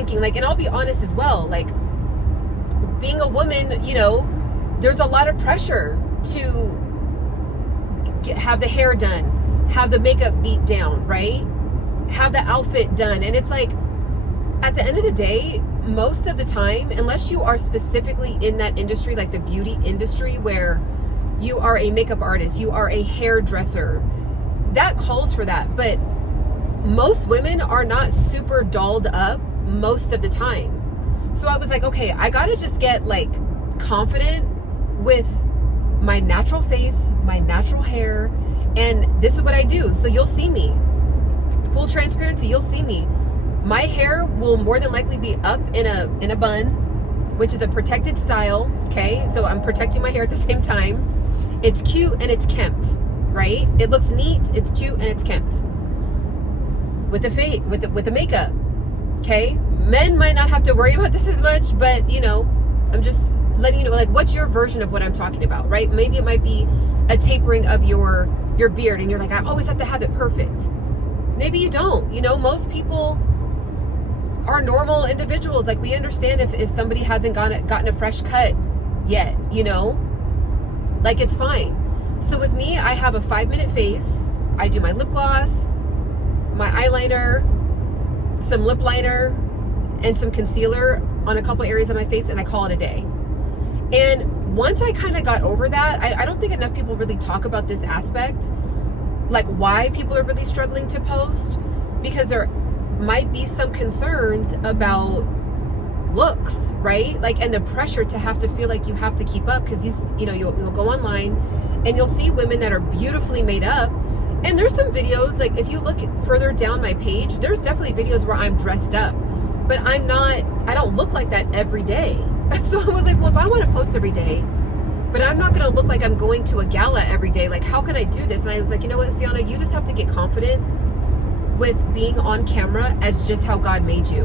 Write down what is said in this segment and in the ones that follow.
thinking, like, and I'll be honest as well, like, being a woman, you know, there's a lot of pressure to have the hair done, have the makeup beat down, right? Have the outfit done. And it's like, at the end of the day, most of the time, unless you are specifically in that industry, like the beauty industry, where you are a makeup artist, you are a hairdresser, that calls for that. But most women are not super dolled up most of the time. So I was like, okay, I gotta just get like confident with my natural face, my natural hair, and this is what I do. So you'll see me. Full transparency, you'll see me. My hair will more than likely be up in a bun, which is a protected style, okay? So I'm protecting my hair at the same time. It's cute and it's kempt, right? It looks neat, it's cute, and it's kempt. With the face, with the makeup, okay? Men might not have to worry about this as much, but you know, I'm just letting you know, like, what's your version of what I'm talking about, right? Maybe it might be a tapering of your beard, and you're like, I always have to have it perfect. Maybe you don't. You know, most people are normal individuals. Like, we understand if somebody hasn't gotten a fresh cut yet, you know, like, it's fine. So with me, I have a 5-minute face. I do my lip gloss, my eyeliner, some lip liner, and some concealer on a couple areas of my face, and I call it a day. And once I kind of got over that, I don't think enough people really talk about this aspect, like why people are really struggling to post, because there might be some concerns about looks, right? Like, and the pressure to have to feel like you have to keep up, because you know, you'll go online and you'll see women that are beautifully made up. And there's some videos, like if you look further down my page, there's definitely videos where I'm dressed up, but I don't look like that every day. So I was like, well, if I want to post every day, but I'm not going to look like I'm going to a gala every day, like, how can I do this? And I was like, you know what, Ciana, you just have to get confident with being on camera as just how God made you.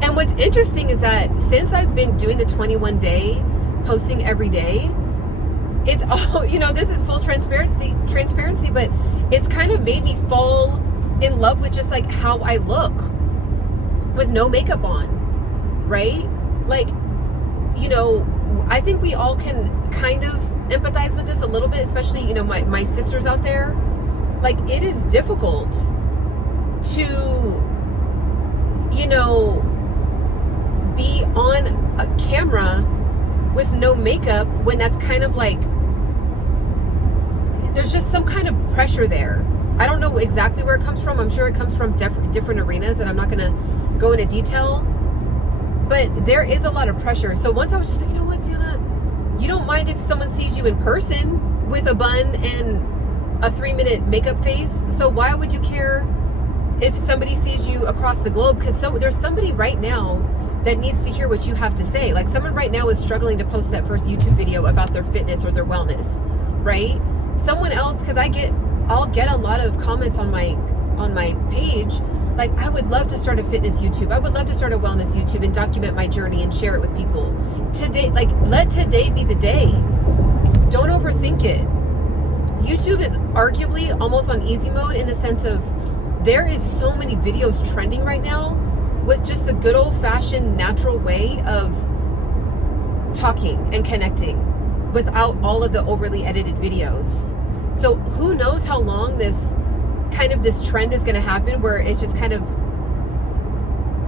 And what's interesting is that since I've been doing the 21-day posting every day, it's all, you know, this is full transparency, but it's kind of made me fall in love with just like how I look with no makeup on, right? Like, you know, I think we all can kind of empathize with this a little bit, especially, you know, my sisters out there. Like, it is difficult to, you know, be on a camera with no makeup when that's kind of like, there's just some kind of pressure there. I don't know exactly where it comes from. I'm sure it comes from different arenas, and I'm not going to go into detail, but there is a lot of pressure. So once I was just like, you know what, Ciana, you don't mind if someone sees you in person with a bun and a 3-minute makeup face. So why would you care if somebody sees you across the globe? Because there's somebody right now that needs to hear what you have to say. Like, someone right now is struggling to post that first YouTube video about their fitness or their wellness, right? Someone else, because I'll get a lot of comments on my page, like, I would love to start a fitness YouTube. I would love to start a wellness YouTube and document my journey and share it with people. Today, like, let today be the day. Don't overthink it. YouTube is arguably almost on easy mode in the sense of there is so many videos trending right now with just the good old-fashioned natural way of talking and connecting without all of the overly edited videos. So who knows how long this trend is going to happen, where it's just kind of,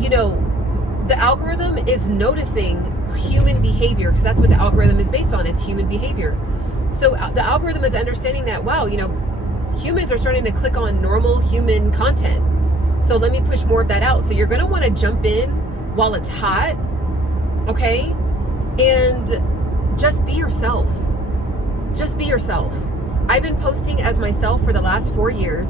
you know, the algorithm is noticing human behavior, because that's what the algorithm is based on. It's human behavior. So the algorithm is understanding that, wow, you know, humans are starting to click on normal human content. So let me push more of that out. So you're going to want to jump in while it's hot, okay? And just be yourself. Just be yourself. I've been posting as myself for the last 4 years.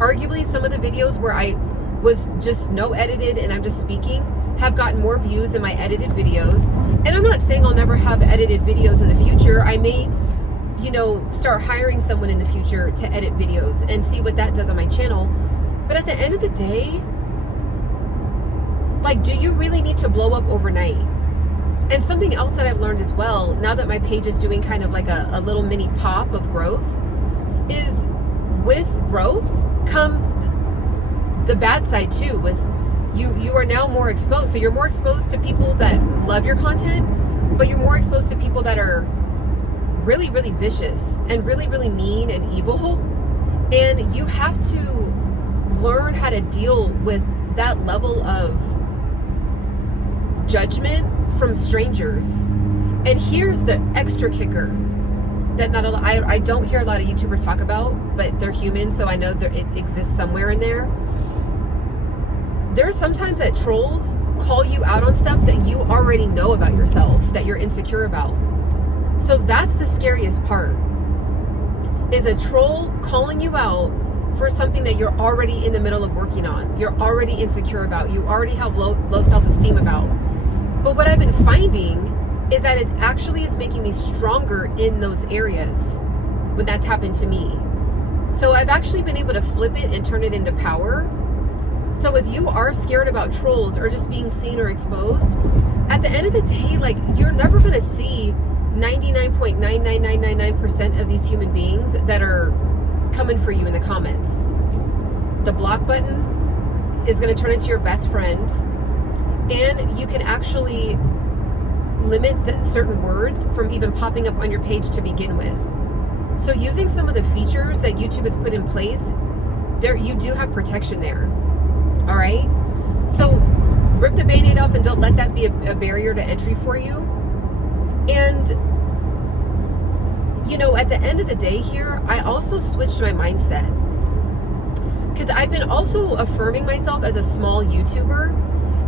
Arguably, some of the videos where I was just no edited and I'm just speaking have gotten more views than my edited videos. And I'm not saying I'll never have edited videos in the future. I may, you know, start hiring someone in the future to edit videos and see what that does on my channel. But at the end of the day, like, do you really need to blow up overnight? And something else that I've learned as well, now that my page is doing kind of like a little mini pop of growth, is with growth comes the bad side too, with you are now more exposed. So you're more exposed to people that love your content, but you're more exposed to people that are really, really vicious and really, really mean and evil. And you have to learn how to deal with that level of judgment from strangers. And here's the extra kicker that I don't hear a lot of YouTubers talk about, but they're human, so I know it exists somewhere in there. There's sometimes that trolls call you out on stuff that you already know about yourself, that you're insecure about. So that's the scariest part, is a troll calling you out for something that you're already in the middle of working on. You're already insecure about. You already have low self-esteem about. But what I've been finding is that it actually is making me stronger in those areas when that's happened to me. So I've actually been able to flip it and turn it into power. So if you are scared about trolls or just being seen or exposed, at the end of the day, like, you're never going to see 99.99999% of these human beings that are coming for you in the comments. The block button is going to turn into your best friend, and you can actually limit certain words from even popping up on your page to begin with. So using some of the features that YouTube has put in place, there you do have protection there. All right, so rip the Band-Aid off and don't let that be a barrier to entry for you. And you know, at the end of the day here, I also switched my mindset, because I've been also affirming myself as a small YouTuber,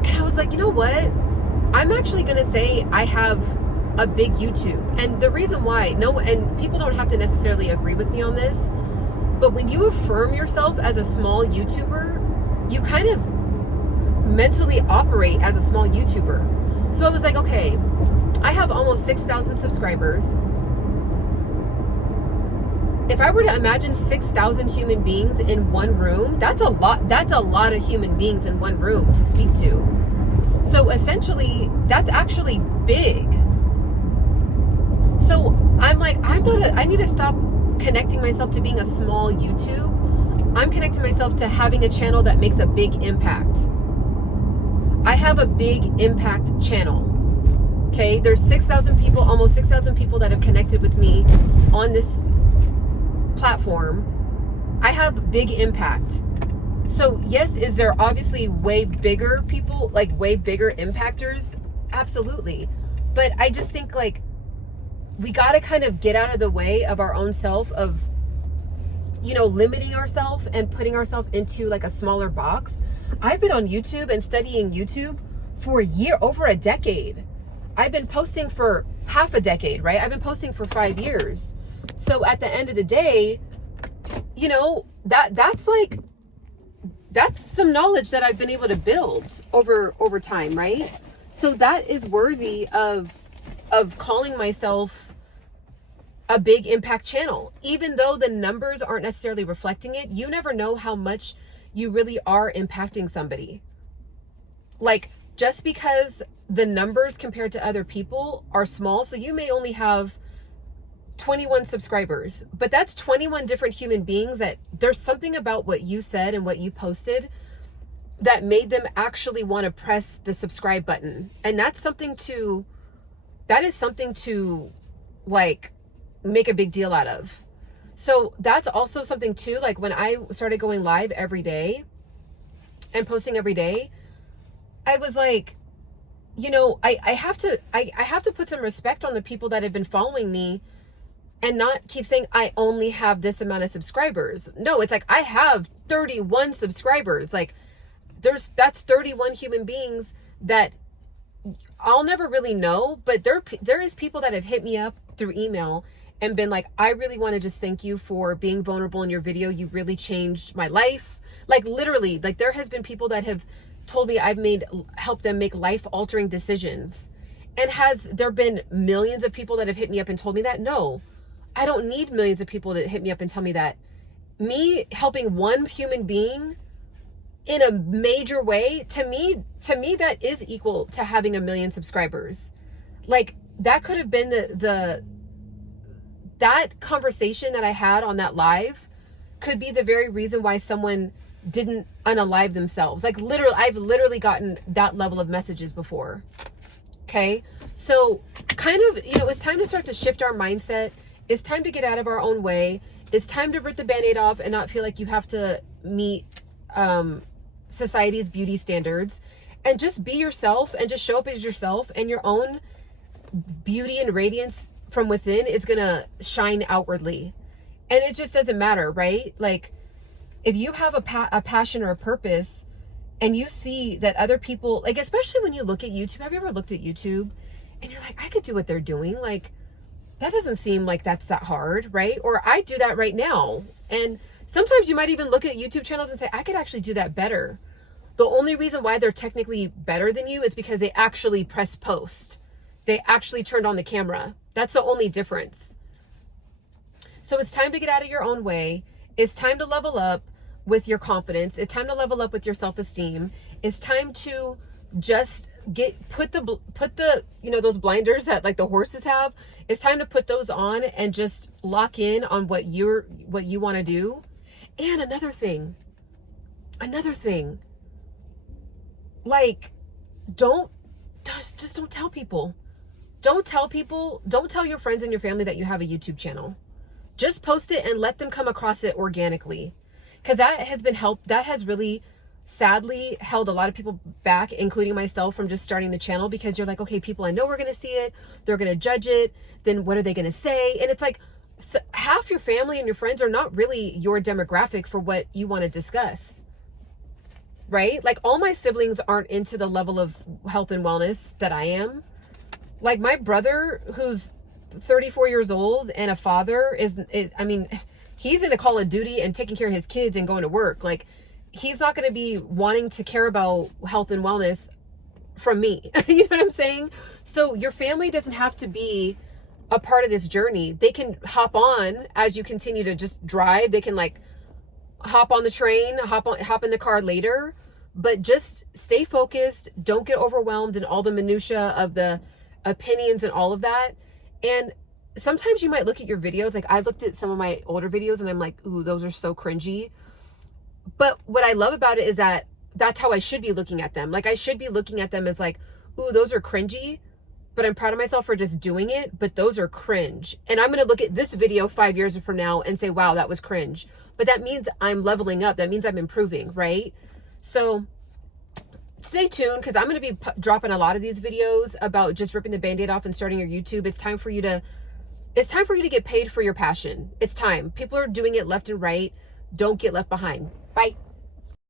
and I was like, you know what, I'm actually gonna say I have a big YouTube. And the reason why, and people don't have to necessarily agree with me on this, but when you affirm yourself as a small YouTuber, you kind of mentally operate as a small YouTuber. So I was like, okay, I have almost 6,000 subscribers. If I were to imagine 6,000 human beings in one room, that's a lot of human beings in one room to speak to. So essentially, that's actually big. So I'm like, I need to stop connecting myself to being a small YouTube. I'm connecting myself to having a channel that makes a big impact. I have a big impact channel. Okay, there's 6,000 people, almost 6,000 people that have connected with me on this platform. I have big impact. So yes, is there obviously way bigger people, like way bigger impactors? Absolutely. But I just think, like, we got to kind of get out of the way of our own self, of, you know, limiting ourselves and putting ourselves into like a smaller box. I've been on YouTube and studying YouTube for over a decade. I've been posting for half a decade, right? I've been posting for 5 years. So at the end of the day, you know, that's some knowledge that I've been able to build over time, right? So that is worthy of calling myself a big impact channel. Even though the numbers aren't necessarily reflecting it, you never know how much you really are impacting somebody. Like, just because the numbers compared to other people are small, so you may only have 21 subscribers, but that's 21 different human beings that there's something about what you said and what you posted that made them actually want to press the subscribe button. And that is something to like make a big deal out of. So that's also something too, like when I started going live every day and posting every day, I was like, you know, I have to put some respect on the people that have been following me and not keep saying I only have this amount of subscribers. No, it's like I have 31 subscribers. Like that's 31 human beings that I'll never really know, but there is people that have hit me up through email and been like, I really want to just thank you for being vulnerable in your video. You really changed my life. Like literally, like there has been people that have told me I've helped them make life-altering decisions. And has there been millions of people that have hit me up and told me that? No, I don't need millions of people to hit me up and tell me that. Me helping one human being in a major way, to me that is equal to having 1 million subscribers. Like that could have been that conversation that I had on that live could be the very reason why someone didn't unalive themselves. Like literally, I've literally gotten that level of messages before. Okay. So kind of, you know, it's time to start to shift our mindset. It's time to get out of our own way. It's time to rip the Band-Aid off and not feel like you have to meet society's beauty standards, and just be yourself and just show up as yourself, and your own beauty and radiance from within is going to shine outwardly. And it just doesn't matter, right? Like if you have a passion or a purpose and you see that other people, like, especially when you look at YouTube, have you ever looked at YouTube and you're like, I could do what they're doing? Like, that doesn't seem like that's that hard, right? Or I do that right now. And sometimes you might even look at YouTube channels and say, I could actually do that better. The only reason why they're technically better than you is because they actually press post. They actually turned on the camera. That's the only difference. So it's time to get out of your own way. It's time to level up with your confidence. It's time to level up with your self-esteem. It's time to just put the you know, those blinders that like the horses have. It's time to put those on and just lock in on what you want to do. And another thing, like, just don't tell people. Don't tell your friends and your family that you have a YouTube channel. Just post it and let them come across it organically. Because that has really sadly held a lot of people back, including myself, from just starting the channel, because you're like, okay, people I know are going to see it. They're going to judge it. Then what are they going to say? And it's like, so half your family and your friends are not really your demographic for what you want to discuss. Right? Like all my siblings aren't into the level of health and wellness that I am. Like my brother, who's 34 years old and a father, I mean, he's into Call of Duty and taking care of his kids and going to work. Like he's not going to be wanting to care about health and wellness from me. You know what I'm saying? So your family doesn't have to be a part of this journey. They can hop on as you continue to just drive. They can like hop on the train, hop in the car later, but just stay focused. Don't get overwhelmed in all the minutia of the opinions and all of that. And sometimes you might look at your videos. Like I looked at some of my older videos and I'm like, ooh, those are so cringy. But what I love about it is that that's how I should be looking at them. Like I should be looking at them as like, ooh, those are cringy, but I'm proud of myself for just doing it. But those are cringe. And I'm going to look at this video 5 years from now and say, wow, that was cringe. But that means I'm leveling up. That means I'm improving, right? So stay tuned, because I'm going to be dropping a lot of these videos about just ripping the Band-Aid off and starting your YouTube. It's time for you to get paid for your passion. It's time. People are doing it left and right. Don't get left behind. Bye.